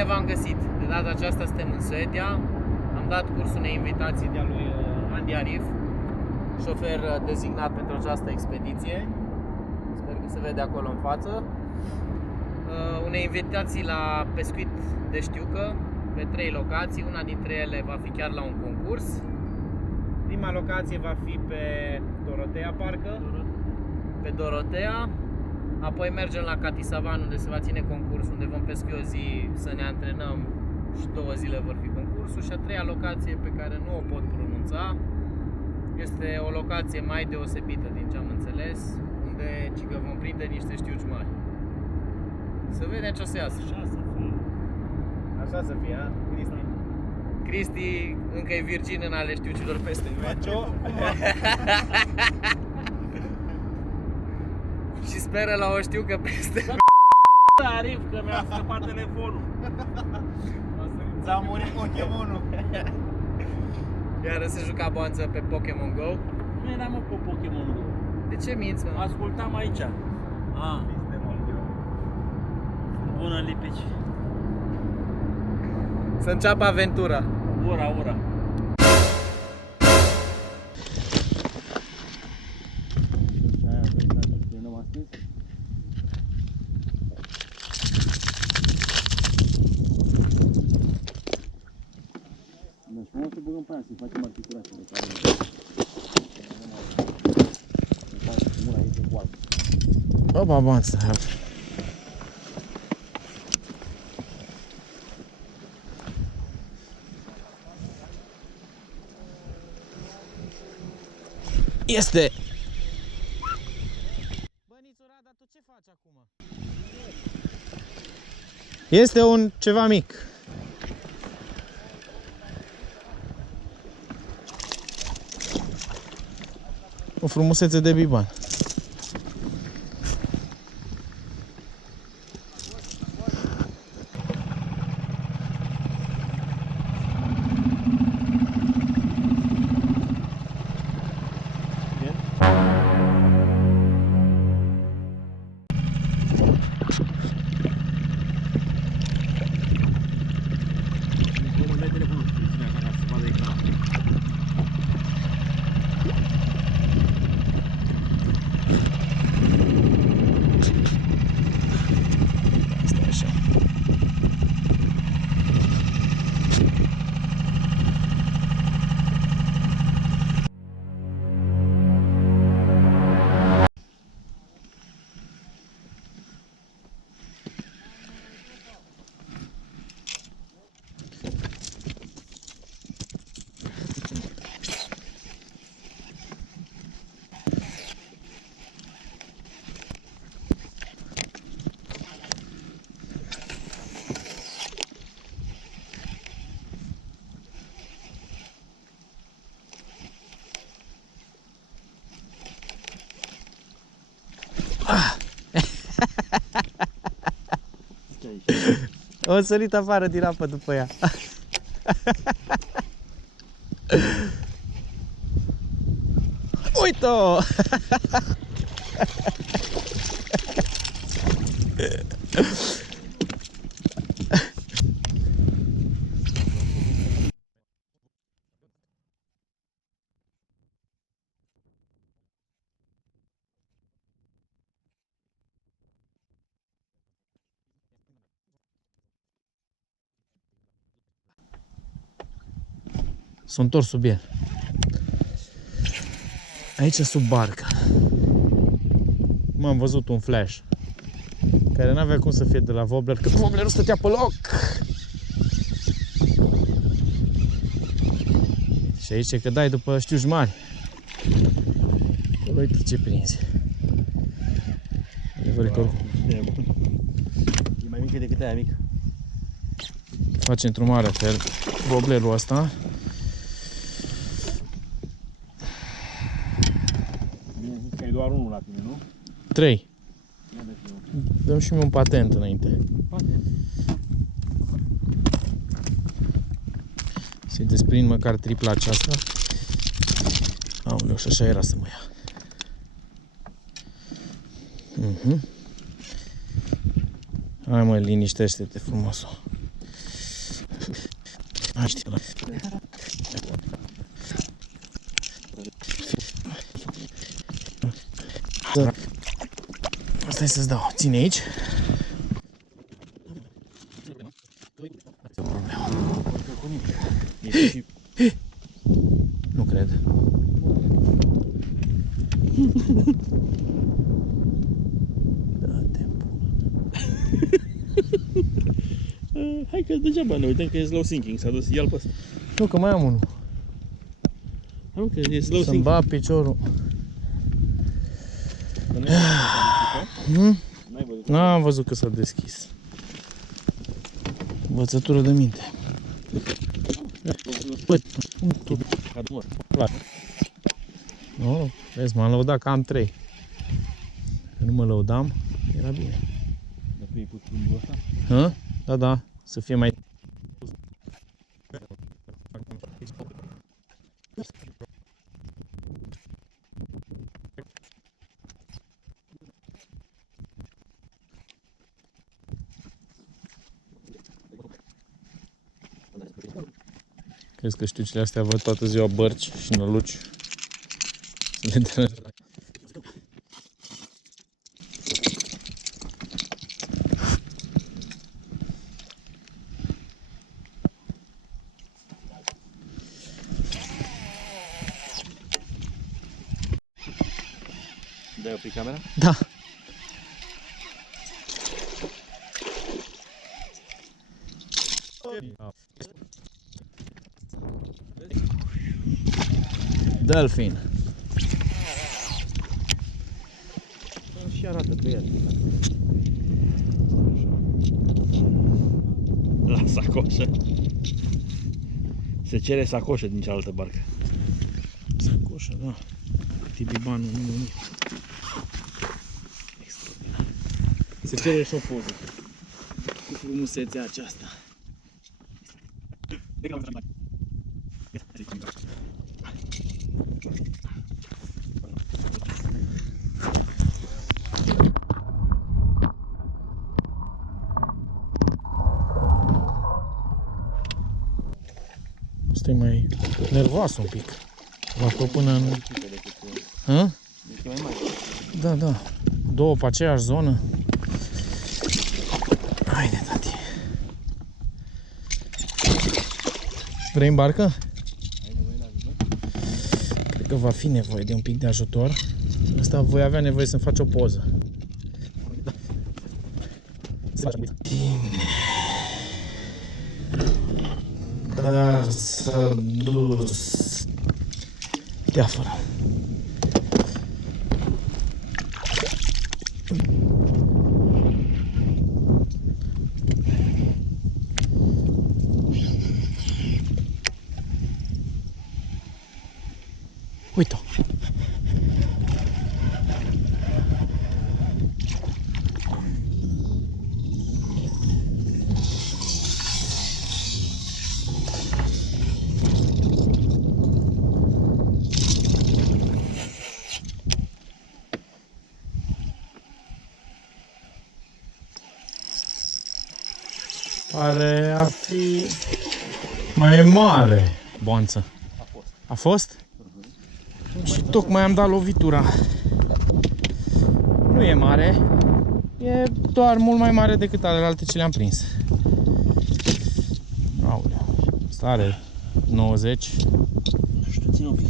Bine v-am găsit! De data aceasta suntem în Suedia. Am dat curs unei invitații de-a lui Andy Arif, șofer dezignat pentru această expediție. Sper că se vede acolo în față. Unei invitații la pescuit de știucă pe 3 locații. Una dintre ele va fi chiar la un concurs. Prima locație va fi pe Dorotea, parcă. Pe Dorotea. Apoi mergem la Catisavan, unde se va ține concurs, unde vom pescui o zi să ne antrenăm și 2 zile vor fi concursul. Și a 3-a locație, pe care nu o pot pronunța, este o locație mai deosebită din ce am înțeles, unde vom prinde niște știuci mari. Să vedem ce o să iasă. Așa să fie. Așa să fie, a? Cristi. Cristi încă e virgin în ale știucilor peste Mecio. Și speră la o știucă peste Arif, că mi-a scăpat telefonul. Ți-a murit Pokémonul. Iar se juca boanță pe Pokémon Go. Nu eram cu Pokémonul. De ce minți, mă? Ascultam aici. Bună, lipici. Să înceapă aventura. Ura, ura. Deci frumos să băgăm pe aia, să-i facem articulațiile care mâna aici cu altă. Opa, boanță. Este! Bă, Nițura, dar tu ce faci acum? Este un ceva mic. O frumusețe de biban. O sărit afară din apă după ea. Uite-o! S-a întors sub el. Aici sub barcă. M-am văzut un flash care n-avea cum să fie de la wobbler, că wobblerul stătea pe loc. Și aici că dai după știuci mari. Acolo uite ce prinzi. E mai mică decât aia mică. Face într-un mare fel wobblerul ăsta. Bine zis că e doar unul la tine, nu? 3. Dăm și mie un patent înainte. Patent? Se desprind măcar tripla aceasta. Aoleu, și așa era să mă ia. Hai mă, liniștește-te frumos. Asta e să-ți dau. Ține aici. Nu cred. Hai că degeaba ne uităm că e slow sinking, s-a dus, ia-l pe ăsta. Nu, că mai am unul. Hai că e slow Să-mi sinking. bat piciorul. N-ai văzut? N-am văzut că s-a deschis. Învățătură de minte. Nu, vezi, m-am lăudat că am 3. Că nu mă lăudam, era bine. Dacă e pus plumbul ăsta? Hă? Da, da, să fie mai... Crezi că știu astea văd toată ziua bărci și năluci? Să le deranjeze. Dai opri camera? Da. Delfin. Și arată pe el. La sacoșă. Se cere sacoșă din cealaltă barcă. Sacoșă, da. Tibibanul, nu nimic. Extraordinar. Se cere și o poză. Cu frumusețea aceasta. Asta e mai nervos un pic. Va până în... Hă? E mai mare. Da, da. Două pe aceeași zonă. Haide, tati. Vrei în barcă? Ai nevoie de ajutor? Cred că va fi nevoie de un pic de ajutor. Asta voi avea nevoie să-mi faci o poză. Dar s-a dus teafăra. Uite-o. Pare a fi mai mare boanță. A fost. A fost? Și tocmai am dat lovitura. Nu e mare, e doar mult mai mare decât alelalte ce le-am prins. Aoleu, asta are 90. Nu știu, țin un pic.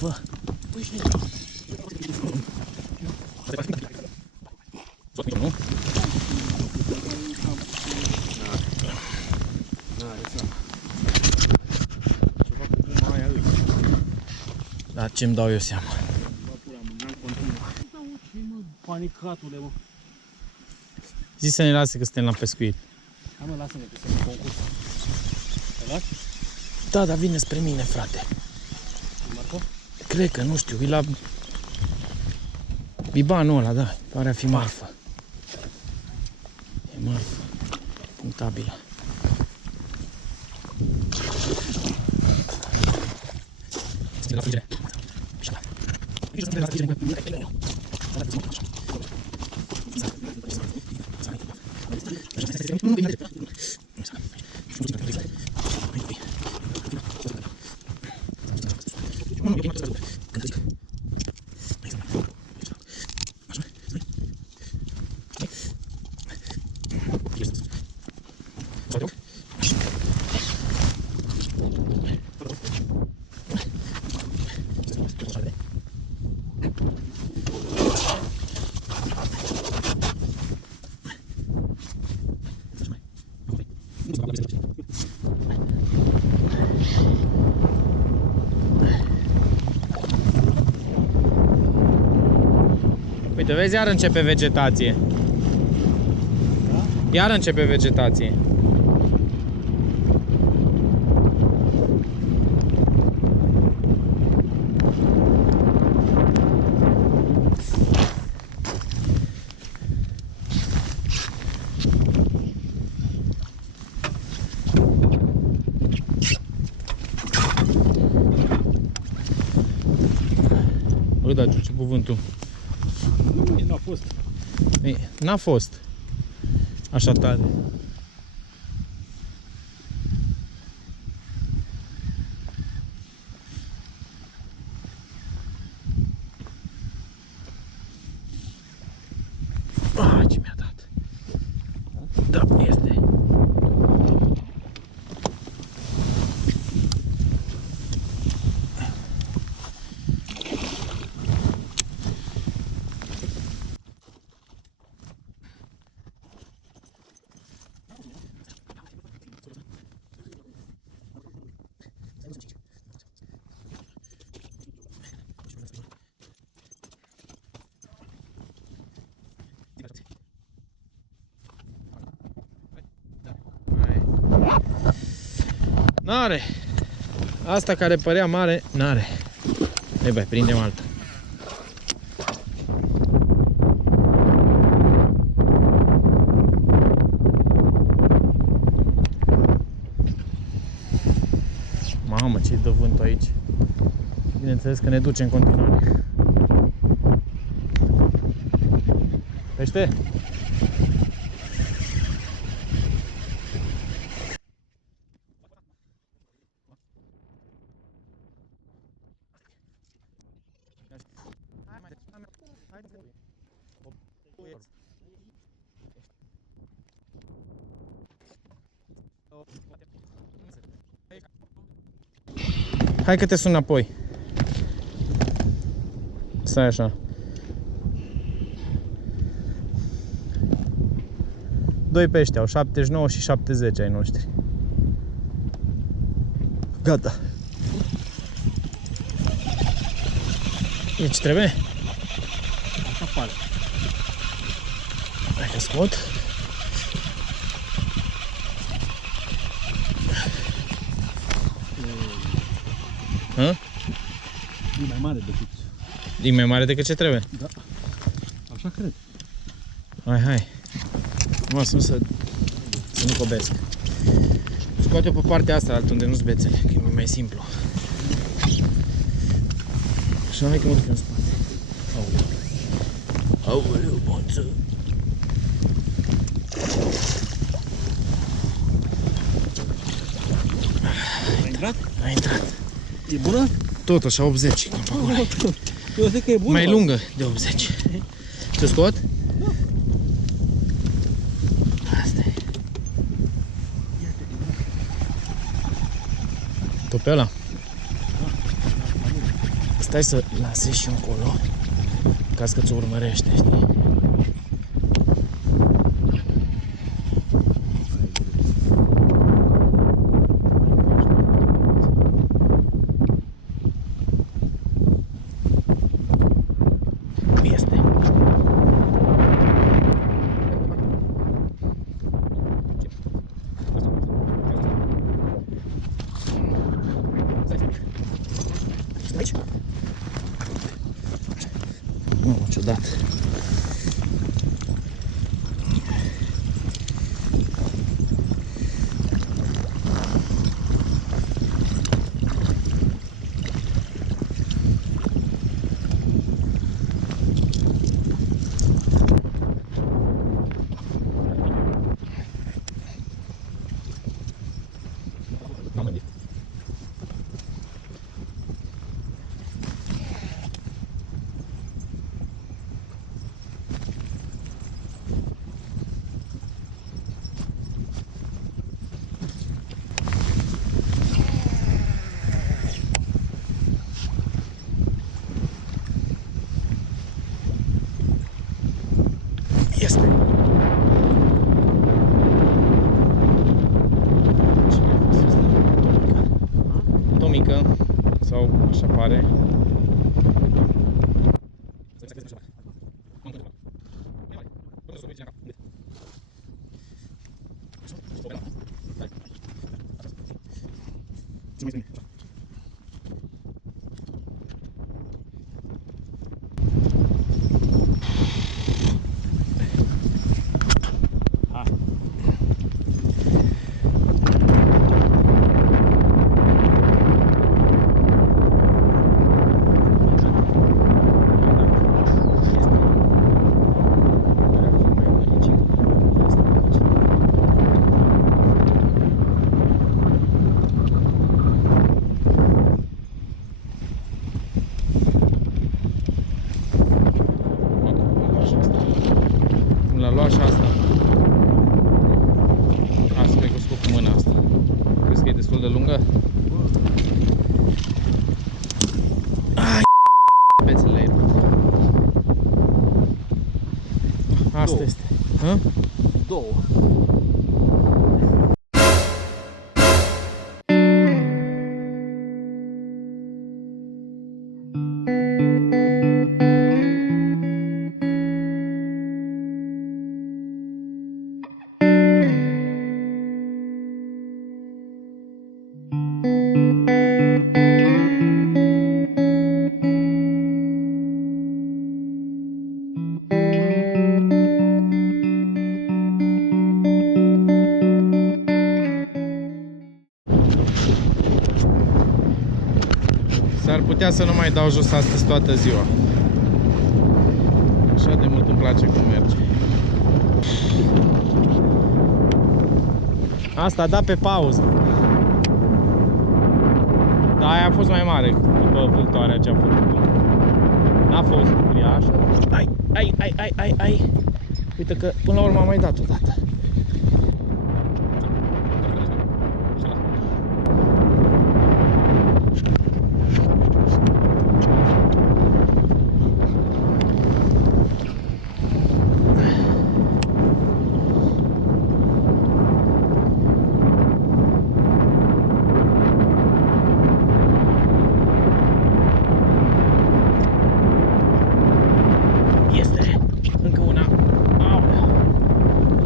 marfă. Nu? Dar ce-mi dau eu seama? Panicatule, mă. Zi să ne lase că suntem la pescuit. Hai mă, lasă-ne că suntem în concurs. Ai luat? Da, dar vine spre mine, frate. Marfă? Cred că, nu știu, e la... Bibanul ăla, da, pare a fi marfă. E marfă. Punctabilă. La frigere. Uite, vezi, iar începe vegetație. Iar începe vegetație. Bă, da, ce cuvântul. N-a fost. N-a fost așa tare. Ah, ce mi-a dat. Da, este. N-are. Asta care părea mare, n-are. Ei băi, prindem alta. Mamă, ce-i dă vântul aici. Bineînțeles că ne duce în continuare. Pește? Hai că te sun înapoi. Stai așa. Doi pești au, 79 și 70 ai noștri. Gata. E ce trebuie? Afară. Hai că scot. Hă? E mai mare decât. E mai mare decât ce trebuie? Da. Așa cred. Hai. Mă, să nu cobesc. Scoate-o pe partea asta, altă unde nu-ți bețele, că e mai simplu. Așa, hai că mă duc în spate. Aoleu, boță. A intrat? A intrat. E bună? Tot așa, 80. Eu zic că e bună. Mai lungă de 80. Ce scot? Da. Asta e. Tot pe ăla? Stai să lasezi și încolo, ca că ți-o urmărește, știi? Este. Aici? Mamă, ciudat. Este. Tomică, sau așa pare. L-a luat și asta. Asta cred că o scot cu mâna asta. Crezi că e destul de lungă? Ai, bețele ei. Asta este. Hă? Două. S-ar putea să nu mai dau jos astăzi toată ziua. Așa de mult îmi place cum merge. Asta a dat pe pauză. Dar aia a fost mai mare după vâltoarea ce a făcut-o. N-a fost uriașă. Ai. Uite că până la urmă am mai dat o dată.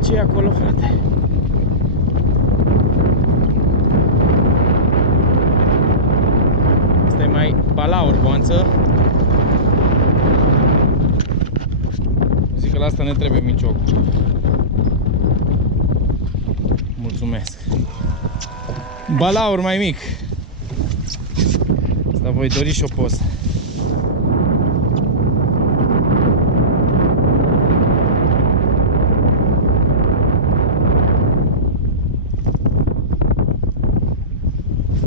Ce e acolo, frate? Asta e mai balaur, boanță. Zic că la asta ne trebuie micioc. Mulțumesc. Balaur mai mic. Asta voi dori și o poză.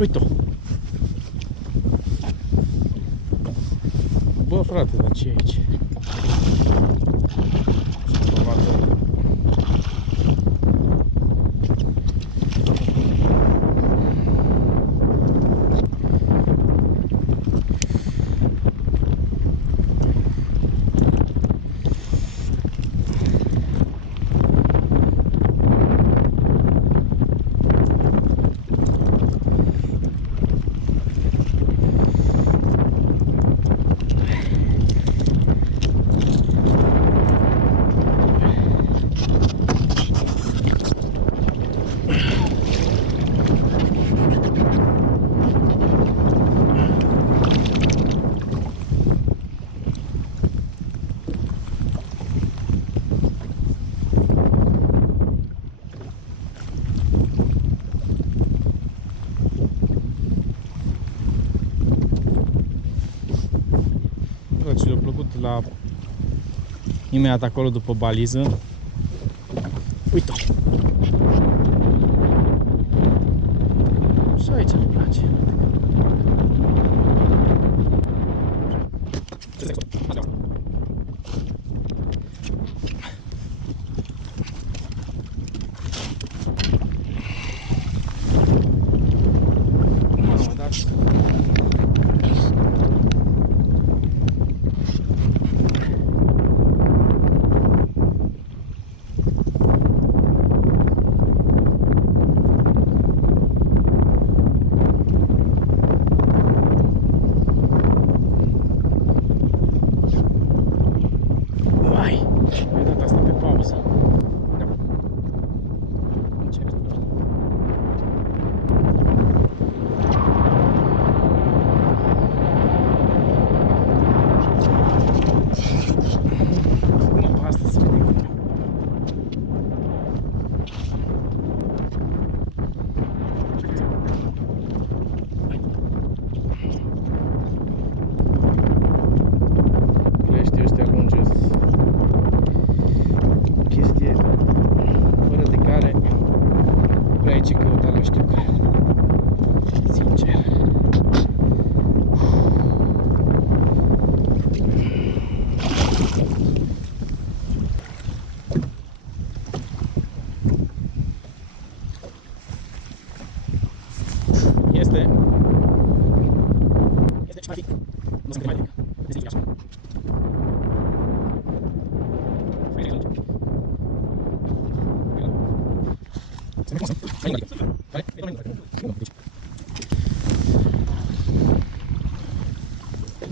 Uite-o! Bă, frate, dar ce e aici? ce le-a plăcut la imediat acolo după baliză. Uite! Și aici îmi place.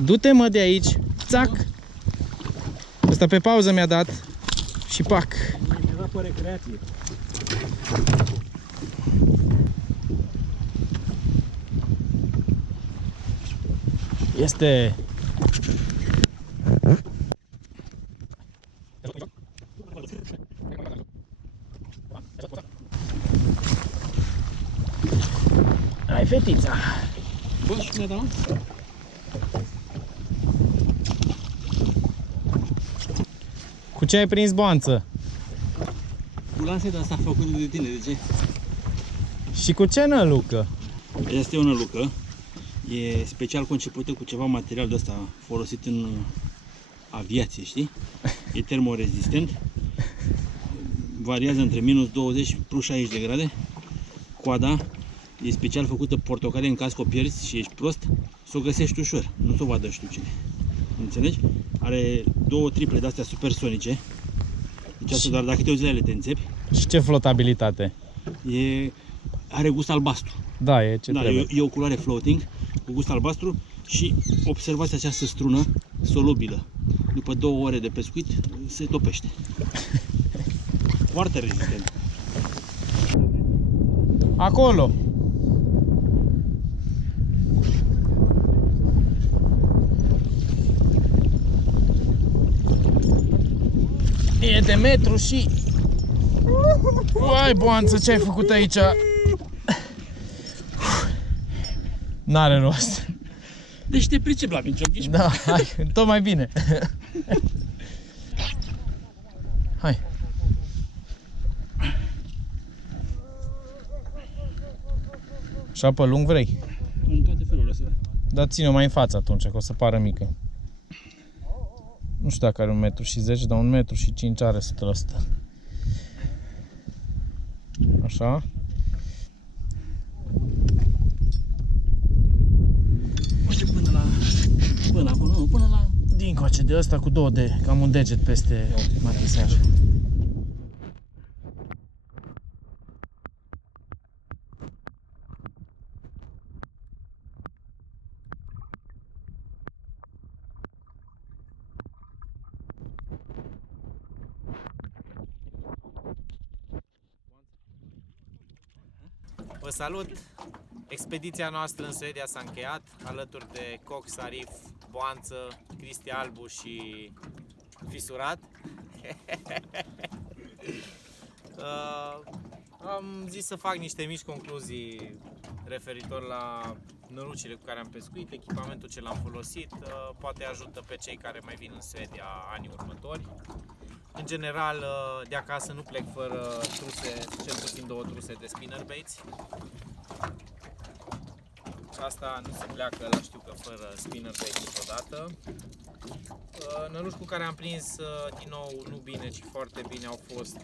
Du-te, mă, de aici. Țac! Ăsta pe pauză mi-a dat. Și pac. Mi-a dat pe recreație. Este. Hai, fetița. Bă, și mi-a dat? Cu ce ai prins boanță? Cu lanseta asta făcută de tine, de ce? Și cu ce nălucă? Este o nălucă. E special concepută cu ceva material de ăsta folosit în aviație, știi? E termorezistent. Variază între minus 20 plus 60 de grade. Coada e special făcută portocalie în caz că o pierzi și ești prost, să o găsești ușor, nu să o vadă știu cine. Înțelegi? Are două triple de astea supersonice. Deci asta doar dacă te uiți la ele te înțepi. Și ce flotabilitate? Are gust albastru. Da, e ce trebuie. E o culoare floating cu gust albastru și observați această strună solubilă. După 2 ore de pescuit se topește. Foarte rezistent. Acolo. E de metru și... Uai, boanță, ce ai făcut aici? N-are rost. Deci te pricep la minciocchi. Da, hai, tot mai bine. Hai. Șapă lung vrei? În toate felurile astea. Dar ține-o mai în față atunci, că o să pară mică. Nu știu dacă are 1,10 m, dar 1,5 m are 100%. Așa. Uite până acolo, nu, până la... Dincoace de ăsta cu 2 de, cam un deget peste matisaj. Vă salut! Expediția noastră în Suedia s-a încheiat alături de Cox, Arif, Boanță, Cristi Albu și Fisurat. Am zis să fac niște mici concluzii referitor la nălucile cu care am pescuit, echipamentul ce l-am folosit, poate ajută pe cei care mai vin în Suedia anii următori. În general, de acasă nu plec fără truse, cel puțin 2 truse de spinnerbaits. Și asta nu se pleacă, la știu că fără spinnerbait niciodată. Năluși cu care am prins, din nou, nu bine, ci foarte bine, au fost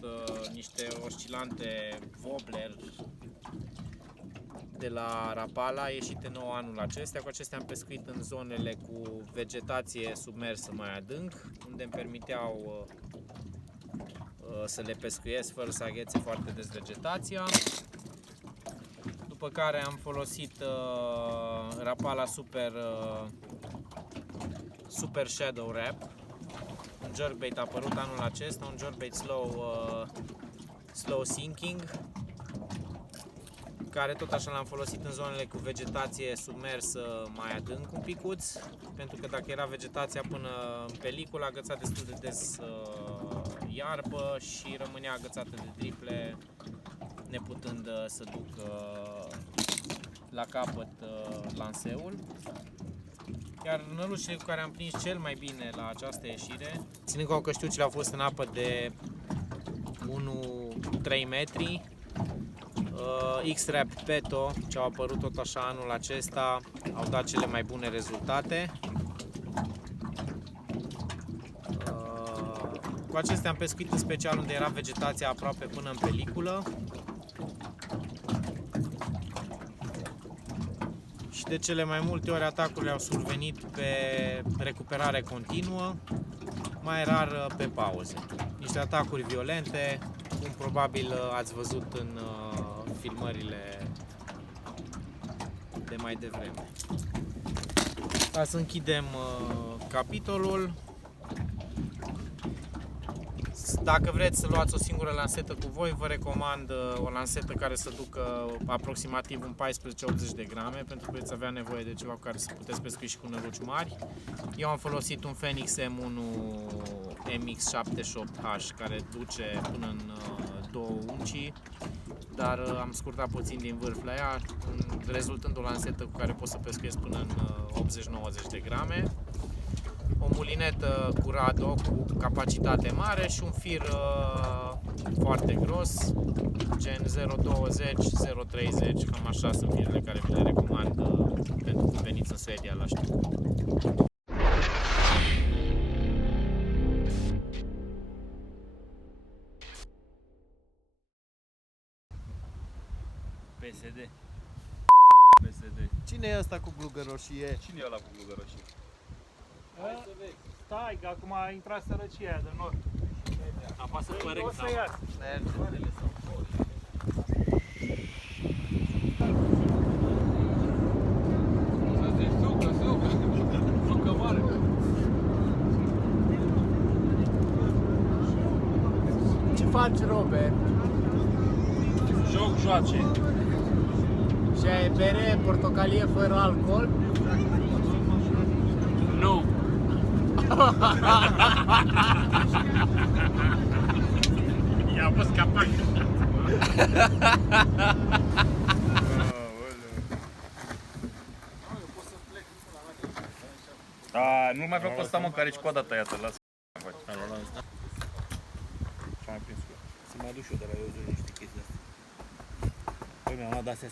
niște oscilante wobbler de la Rapala, ieșite nou anul acesta. Cu acestea am pescuit în zonele cu vegetație submersă mai adânc, unde îmi permiteau să le pescuiesc fără să aghețe foarte des vegetația. După care am folosit Rapala Super Shadow Wrap, un jerkbait apărut anul acesta, un jerkbait slow sinking, care tot așa l-am folosit în zonele cu vegetație submersă mai adânc un picuț, pentru că dacă era vegetația până în pelicul, agăța destul de des iarbă și rămânea agățată de driple, neputând să duc la capăt lanseul. Iar nălușile cu care am prins cel mai bine la această ieșire, ținând cont că știucile au fost în apă de 1-3 metri, X-Rap Peto, ce au apărut tot așa anul acesta, au dat cele mai bune rezultate. Cu acestea am pescuit în special unde era vegetația aproape până în peliculă. Și de cele mai multe ori atacurile au survenit pe recuperare continuă, mai rar pe pauze. Niște atacuri violente, cum probabil ați văzut în filmările de mai devreme. Ca să închidem capitolul, dacă vreți să luați o singură lansetă cu voi, vă recomand o lansetă care să ducă aproximativ un 14-80 de grame, pentru că veți avea nevoie de ceva cu care să puteți pescui și cu năluci mari. Eu am folosit un Phoenix M1 MX78H care duce până în 2 unci, dar am scurtat puțin din vârf la ea, rezultând o lansetă cu care pot să pescuiesc până în 80-90 de grame. O mulinetă cu rado cu capacitate mare și un fir foarte gros, gen 0,20, 0,30, cam așa sunt firele care vi le recomand pentru că veniți în Suedia la știu. PSD. Cine e ăsta cu glugă roșie? Cine e ăla cu glugă roșie? Stai, că acum a intrat sărăcia de nord. Apasă pe O să ia. Sucă mare. Ce faci, Robert? Joc joace. Și ai bere portocalie fără alcool? Nu. I-a pus capac. Nu mai vreau pe ăsta, mă, care-i coada tăiată, lasă. Să mă duc și eu de la eu niște chestii astea. Păi mi-am luat de-astea